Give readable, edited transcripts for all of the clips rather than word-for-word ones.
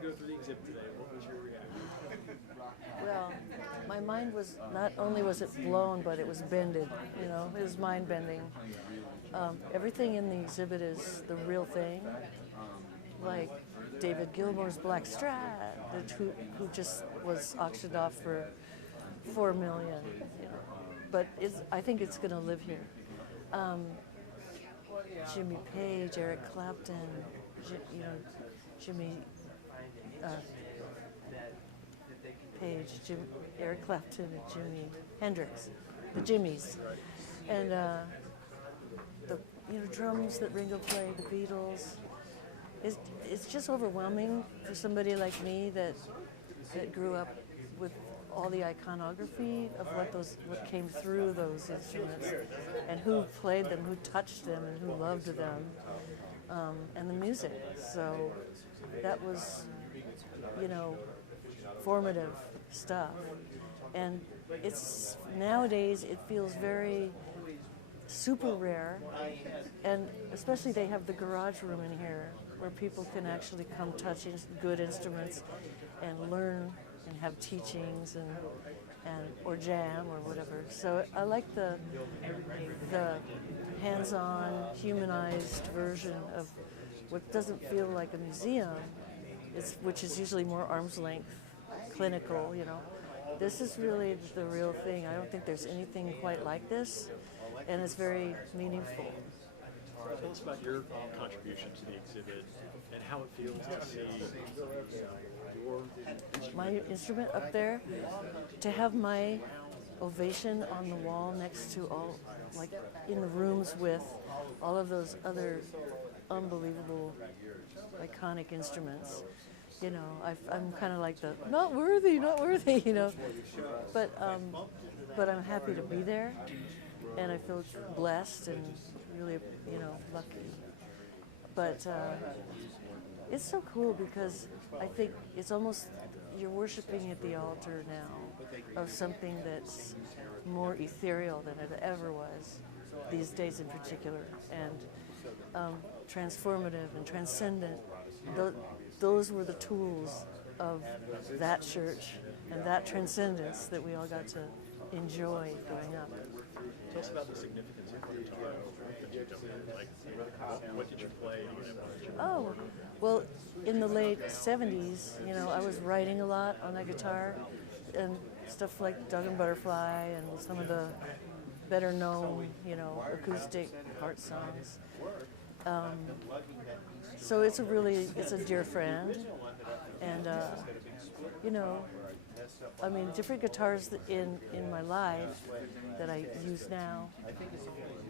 to go through the exhibit today. What was your reaction? Well, my mind was, not only was it blown, but it was bended, you know, it was mind bending. Everything in the exhibit is the real thing, like David Gilmour's Black Strat, who just was auctioned off for $4 million, you know. But I think it's going to live here. Jimmy Page, Eric Clapton, Jimmy Page, Eric Clapton, and Jimi Hendrix, the Jimmys, and the drums that Ringo played, the Beatles. It's just overwhelming for somebody like me that grew up with all the iconography of what came through those instruments, and who played them, who touched them, and who loved them, and the music. So that was, formative stuff. And nowadays it feels very super rare, and especially they have the garage room in here where people can actually come touch good instruments and learn and have teachings and or jam or whatever. So I like the hands-on, humanized version of what doesn't feel like a museum, which is usually more arm's length, clinical, This is really the real thing. I don't think there's anything quite like this, and it's very meaningful. Tell us about your contribution to the exhibit and how it feels to see my instrument up there, to have my ovation on the wall next to all, like in the rooms with all of those other unbelievable, iconic instruments. I'm kind of like the not worthy, but I'm happy to be there, and I feel blessed and really, lucky. But it's so cool because I think it's almost, you're worshiping at the altar now of something that's more ethereal than it ever was, these days in particular, and transformative and transcendent. Those were the tools of that church and that transcendence that we all got to enjoy growing up. Tell us about the significance of the guitar that you donated. Like, what did you play on it? Oh, well, in the late 70s, I was writing a lot on that guitar, and stuff like Dog and Butterfly and some of the better known, acoustic heart songs. So it's a dear friend, and different guitars in my life that I use now,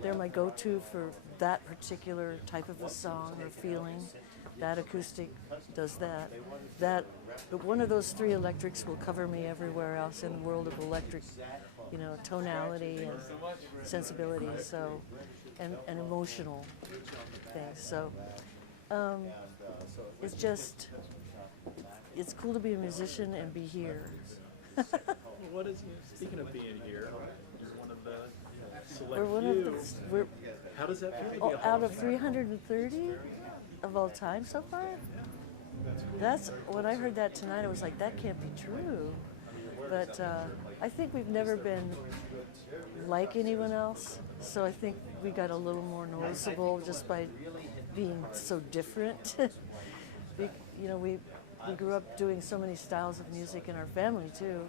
they're my go-to for that particular type of a song or feeling. That acoustic does that. But one of those three electrics will cover me everywhere else in the world of electric, tonality and sensibility, so, and emotional things. So it's cool to be a musician and be here. Speaking of being here, you're one of the select We're one of the, how does that feel to be out of 330 of all time so far? That's, when I heard that tonight, I was like, that can't be true. But I think we've never been like anyone else, so I think we got a little more noticeable just by being so different. We grew up doing so many styles of music in our family too,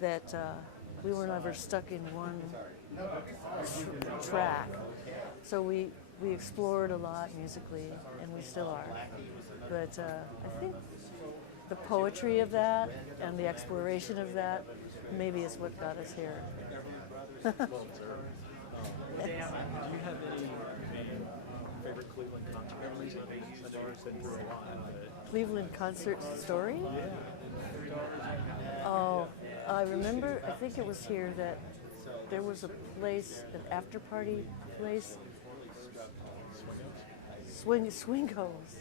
that we were never stuck in one track. So we explored a lot musically, and we still are. But I think the poetry of that and the exploration of that maybe is what got us here. Do you have any favorite Cleveland concert memories? I know you've been through a lot. Cleveland concert story? Oh, I remember, I think it was here that there was a place, an after party place, Swingos.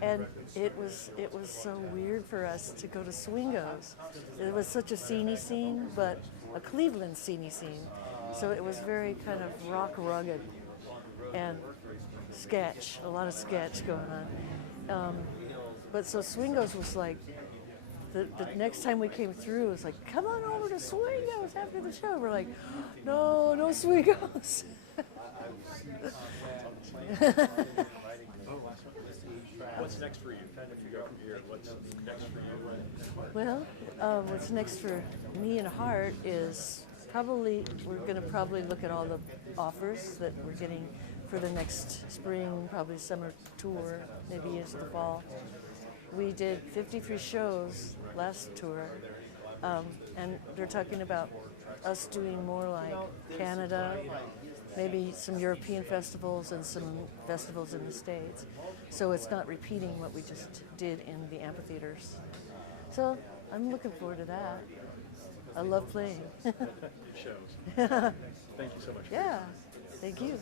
And it was so weird for us to go to Swingos. It was such a sceney scene, but a Cleveland sceney scene. So it was very kind of rock rugged and sketch, a lot of sketch going on. but so Swingos was like, the next time we came through, it was like, come on over to Swingos after the show. We're like, no, no Swingos. What's next for you? If you go from here, what's next for you? Well, what's next for me and Hart is probably, we're going to probably look at all the offers that we're getting for the next spring, probably summer tour, maybe into the fall. We did 53 shows last tour, and they're talking about us doing more like Canada, maybe some European festivals and some festivals in the States. So it's not repeating what we just did in the amphitheaters. So I'm looking forward to that. I love playing. Shows. Thank you so much. Yeah, thank you.